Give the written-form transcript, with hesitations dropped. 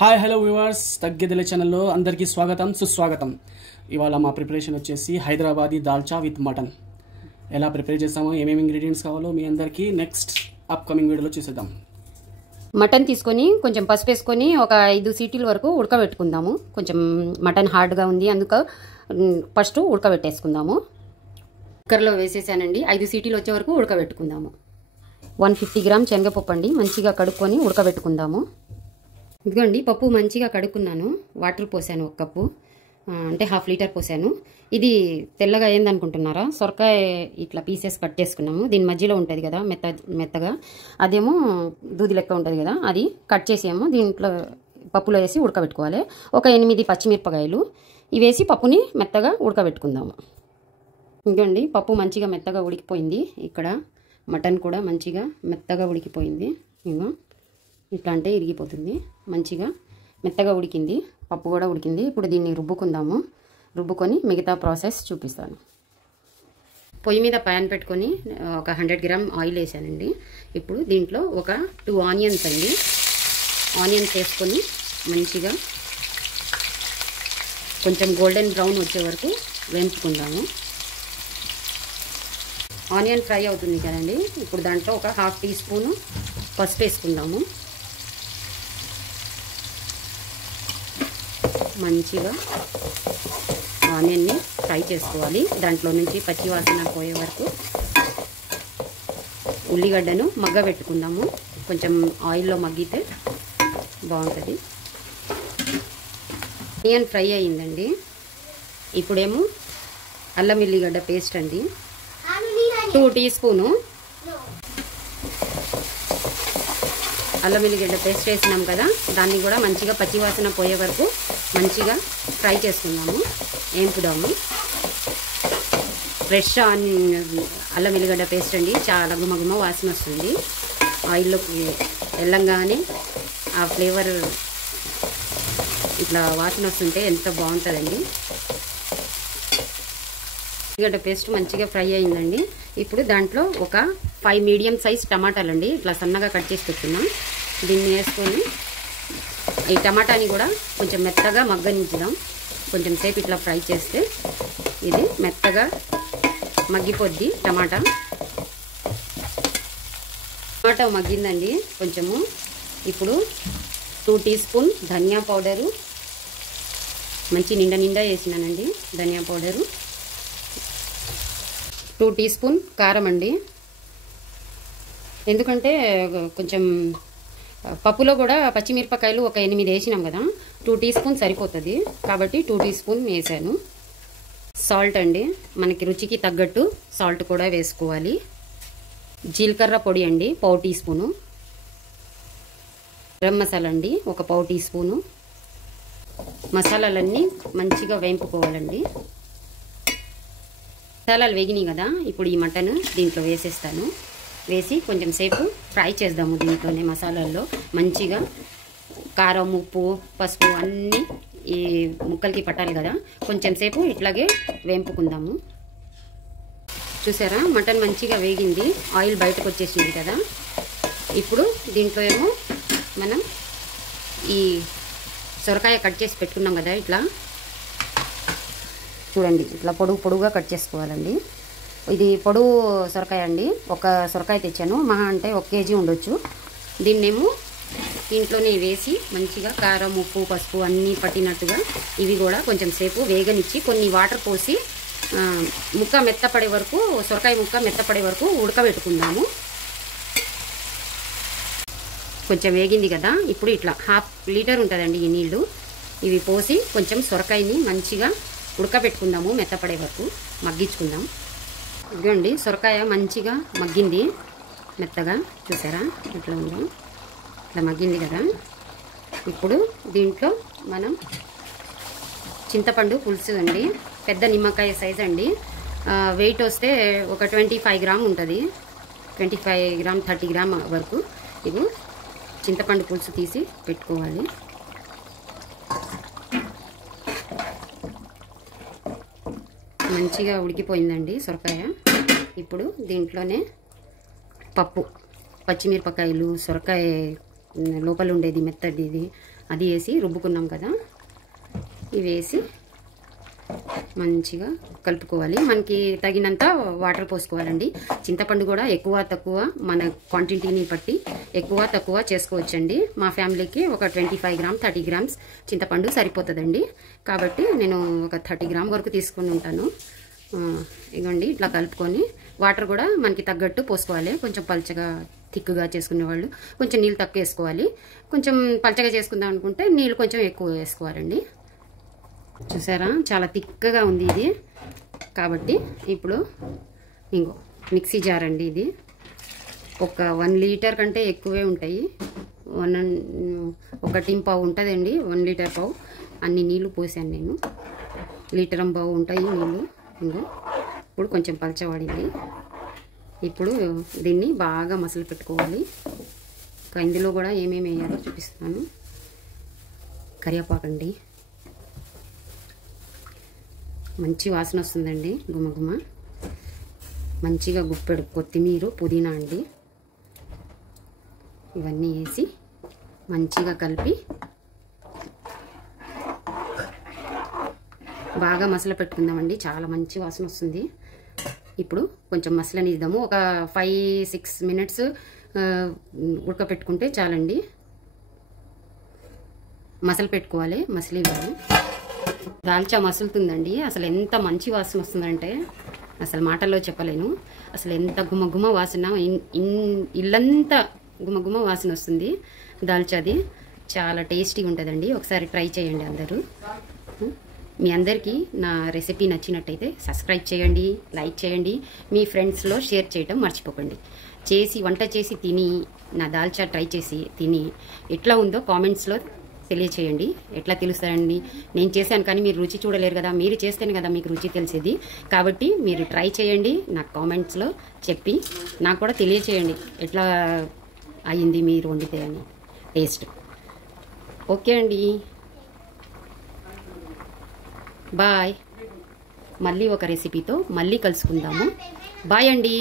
Hi hello viewers, తగ్గేదలే ఛానల్లో అందరికీ స్వాగతం సుస్వాగతం. ఇవాళ మా ప్రిపరేషన్ వచ్చేసి హైదరాబాదీ దాల్చా విత్ మటన్. ఎలా ప్రిపేర్ చేస్తామో, ఏమేమి ఇంగ్రీడియంట్స్ కావాలో మీ అందరికీ నెక్స్ట్ అప్కమింగ్ వీడియోలో చూసేద్దాం. మటన్ తీసుకొని కొంచెం పసుపు వేసుకొని ఒక 5 సీటీల వరకు ఉడకబెట్టుకుందాము. కొంచెం మటన్ హార్డ్గా ఉంది, అందుకు ఫస్ట్ ఉడకబెట్టేసుకుందాము. కుక్కర్లో వేసేసానండి. 5 సీటీలు వచ్చే వరకు ఉడకబెట్టుకుందాము. 150 గ్రామ్ శనగపప్పు అండి, మంచిగా కడుక్కొని ఉడకబెట్టుకుందాము. ఇదిగోండి, పప్పు మంచిగా కడుక్కున్నాను. వాటర్ పోసాను, 1 కప్పు అంటే 1/2 లీటర్ పోసాను. ఇది తెల్లగా ఏందనుకుంటున్నారా? సొరకాయ ఇట్లా పీసెస్ కట్ చేసుకున్నాము. దీని మధ్యలో ఉంటుంది కదా మెత్తగా, అదేమో దూది లెక్క ఉంటుంది కదా, అది కట్ చేసేమో దీంట్లో పప్పులో వేసి ఉడకబెట్టుకోవాలి. ఒక 8 పచ్చిమిరపకాయలు ఇవి వేసి పప్పుని మెత్తగా ఉడకబెట్టుకుందాము. ఇదిగోండి, పప్పు మంచిగా మెత్తగా ఉడికిపోయింది. ఇక్కడ మటన్ కూడా మంచిగా మెత్తగా ఉడికిపోయింది. ఇంకా ఇట్లా అంటే ఇరిగిపోతుంది. మంచిగా మెత్తగా ఉడికింది, పప్పు కూడా ఉడికింది. ఇప్పుడు దీన్ని రుబ్బుకుందాము. రుబ్బుకొని మిగతా ప్రాసెస్ చూపిస్తాను. పొయ్యి మీద ప్యాన్ పెట్టుకొని ఒక 100 గ్రామ్ ఆయిల్ వేసానండి. ఇప్పుడు దీంట్లో ఒక 2 ఆనియన్స్ అండి, ఆనియన్స్ వేసుకొని మంచిగా కొంచెం గోల్డెన్ బ్రౌన్ వచ్చే వరకు వేయించుకుందాము. ఆనియన్ ఫ్రై అవుతుంది కదండి. ఇప్పుడు దాంట్లో ఒక 1/2 టీ స్పూను పసుపు వేసుకుందాము. మంచిగా ఆనియన్ని ఫ్రై చేసుకోవాలి. దాంట్లో నుంచి పచ్చి వాసన పోయే వరకు ఉల్లిగడ్డను మగ్గబెట్టుకుందాము. కొంచెం ఆయిల్లో మగ్గితే బాగుంటుంది. ఆనియన్ ఫ్రై అయ్యిందండి. ఇప్పుడేమో అల్లం ఎల్లిగడ్డ పేస్ట్ అండి, 2 టీ స్పూను అల్లం ఎల్లిగడ్డ పేస్ట్ వేసినాం కదా, దాన్ని కూడా మంచిగా పచ్చివాసన పోయే వరకు మంచిగా ఫ్రై చేసుకుందాము, వేపుదాము. ఫ్రెష్ అల్లం ఎల్లిగడ్డ పేస్ట్ అండి, చాలా గుమగుమ వాసన వస్తుంది. ఆయిల్లోకి వెళ్ళంగానే ఆ ఫ్లేవర్ ఇట్లా వాసన వస్తుంటే ఎంత బాగుంటుందండి. ఎల్లిగడ్డ పేస్ట్ మంచిగా ఫ్రై అయిందండి. ఇప్పుడు దాంట్లో ఒక 5 మీడియం సైజ్ టమాటాలండి, ఇట్లా సన్నగా కట్ చేసి పెట్టుకున్నాం. దీన్ని వేసుకొని ఈ టమాటాని కూడా కొంచెం మెత్తగా మగ్గనించుదాం. కొంచెం సేపు ఇట్లా ఫ్రై చేస్తే ఇది మెత్తగా మగ్గిపోద్ది. టమాటా మగ్గిందండి కొంచెము. ఇప్పుడు 2 టీ స్పూన్ ధనియా పౌడరు, మంచి నిండా వేసినానండి ధనియా పౌడరు. 2 టీ స్పూన్ కారం అండి, ఎందుకంటే కొంచెం పప్పులో కూడా పచ్చిమిరపకాయలు ఒక 8 వేసినాం కదా, 2 టీ స్పూన్ సరిపోతుంది కాబట్టి 2 టీ స్పూన్ వేసాను. సాల్ట్ అండి, మనకి రుచికి తగ్గట్టు సాల్ట్ కూడా వేసుకోవాలి. జీలకర్ర పొడి అండి 1/4 టీ స్పూను. గరం మసాలా అండి ఒక 1/4 టీ స్పూను. మసాలాలన్నీ మంచిగా వేయింపుకోవాలండి. మసాలాలు వేగినాయి కదా, ఇప్పుడు ఈ మటన్ దీంట్లో వేసేస్తాను. వేసి కొంచెం సేపు ఫ్రై చేద్దాము. దీంట్లోనే మసాలాల్లో మంచిగా కారం, ఉప్పు, పసుపు అన్నీ ఈ ముక్కలకి పట్టాలి కదా, కొంచెం సేపు ఇట్లాగే వేంపుకుందాము. చూసారా, మటన్ మంచిగా వేగింది, ఆయిల్ బయటకు వచ్చేసింది కదా. ఇప్పుడు దీంట్లో ఏమో మనం ఈ సొరకాయ కట్ చేసి పెట్టుకున్నాం కదా, ఇట్లా చూడండి, ఇట్లా పొడుగుగా కట్ చేసుకోవాలండి. ఇది పొడుగు సొరకాయ అండి, ఒక సొరకాయ తెచ్చాను, మహా అంటే 1 కేజీ ఉండొచ్చు. దీన్నేమో దీంట్లోనే వేసి మంచిగా కారం, ఉప్పు, పసుపు అన్నీ పట్టినట్టుగా ఇవి కూడా కొంచెం సేపు వేగనిచ్చి కొన్ని వాటర్ పోసి ముక్క మెత్తపడే వరకు, సొరకాయ ముక్క మెత్తపడే వరకు ఉడకబెట్టుకుందాము. కొంచెం వేగింది కదా, ఇప్పుడు ఇట్లా 1/2 లీటర్ ఉంటుందండి ఈ నీళ్లు, ఇవి పోసి కొంచెం సొరకాయని మంచిగా ఉడకబెట్టుకుందాము. మెత్తపడే వరకు మగ్గించుకుందాం. ఇదిగోండి, సొరకాయ మంచిగా మగ్గింది మెత్తగా, చూసారా ఎట్లా ఉందో, ఇట్లా మగ్గింది కదా. ఇప్పుడు దీంట్లో మనం చింతపండు పులుసు అండి, పెద్ద నిమ్మకాయ సైజ్ అండి, వెయిట్ వస్తే ఒక 25 గ్రామ్ ఉంటుంది, 25 గ్రామ్ 30 గ్రామ్ వరకు. ఇది చింతపండు పులుసు తీసి పెట్టుకోవాలి. మంచిగా ఉడికిపోయిందండి సొరకాయ. ఇప్పుడు దీంట్లోనే పప్పు, పచ్చిమిరపకాయలు, సొరకాయ లోపల ఉండేది మెత్తది, ఇది అది వేసి రుబ్బుకున్నాం కదా, ఇవి వేసి మంచిగా కలుపుకోవాలి. మనకి తగినంత వాటర్ పోసుకోవాలండి. చింతపండు కూడా ఎక్కువ తక్కువ మన క్వాంటిటీని బట్టి ఎక్కువ తక్కువ చేసుకోవచ్చండి. మా ఫ్యామిలీకి ఒక 25 గ్రామ్స్ 30 గ్రామ్స్ చింతపండు సరిపోతుందండి. కాబట్టి నేను ఒక 30 గ్రామ్ వరకు తీసుకుని ఉంటాను. ఇగోండి ఇట్లా కలుపుకొని వాటర్ కూడా మనకి తగ్గట్టు పోసుకోవాలి. కొంచెం పల్చగా థిక్గా చేసుకునే వాళ్ళు కొంచెం నీళ్ళు తక్కువ వేసుకోవాలి. కొంచెం పల్చగా చేసుకుందాం అనుకుంటే నీళ్ళు కొంచెం ఎక్కువ వేసుకోవాలండి. చూసారా చాలా థిక్గా ఉంది ఇది. కాబట్టి ఇప్పుడు ఇంకో మిక్సీ జార్ అండి ఇది. ఒక 1 లీటర్ కంటే ఎక్కువే ఉంటాయి. 1.5 ఉంటుందండి. 1 లీటర్ పావు అన్ని నీళ్ళు పోసాను నేను. లీటరం పావు ఉంటాయి నీళ్ళు. ఇంకో ఇప్పుడు కొంచెం పలచబడింది. ఇప్పుడు దీన్ని బాగా మసలు పెట్టుకోవాలి. ఇంకా ఇందులో కూడా ఏమేమి వేయాలో చూపిస్తాను. కరివేపాకండి, మంచి వాసన వస్తుందండి, గుమగుమ. మంచిగా గుప్పెడు కొత్తిమీర, పుదీనా అండి. ఇవన్నీ వేసి మంచిగా కలిపి బాగా మసల పెట్టుకుందామండి. చాలా మంచి వాసన వస్తుంది. ఇప్పుడు కొంచెం మసలనిద్దాము. ఒక 5-6 మినిట్స్ ఉడకపెట్టుకుంటే చాలండి. మసలు పెట్టుకోవాలి, మసలు ఇవ్వాలి. దాల్చా మసులుతుందండి. అసలు ఎంత మంచి వాసన వస్తుందంటే అసలు మాటల్లో చెప్పలేను. అసలు ఎంత గుమగుమ వాసన, ఇల్లంతా గుమగుమ వాసన వస్తుంది దాల్చాది. చాలా టేస్టీగా ఉంటుందండి. ఒకసారి ట్రై చేయండి అందరూ. మీ అందరికీ నా రెసిపీ నచ్చినట్టయితే సబ్స్క్రైబ్ చేయండి, లైక్ చేయండి, మీ ఫ్రెండ్స్లో షేర్ చేయటం మర్చిపోకండి. వంట చేసి తిని, నా దాల్చా ట్రై చేసి తిని ఎట్లా ఉందో కామెంట్స్లో తెలియచేయండి. ఎట్లా తెలుస్తారండి? నేను చేశాను కానీ మీరు రుచి చూడలేరు కదా. మీరు చేస్తేనే కదా మీకు రుచి తెలిసేది. కాబట్టి మీరు ట్రై చేయండి, నాకు కామెంట్స్లో చెప్పి నాకు కూడా తెలియచేయండి ఎట్లా అయ్యింది మీరు వండితే అని టేస్ట్. ఓకే అండి, బాయ్. మళ్ళీ ఒక రెసిపీతో మళ్ళీ కలుసుకుందాము. బాయ్ అండి.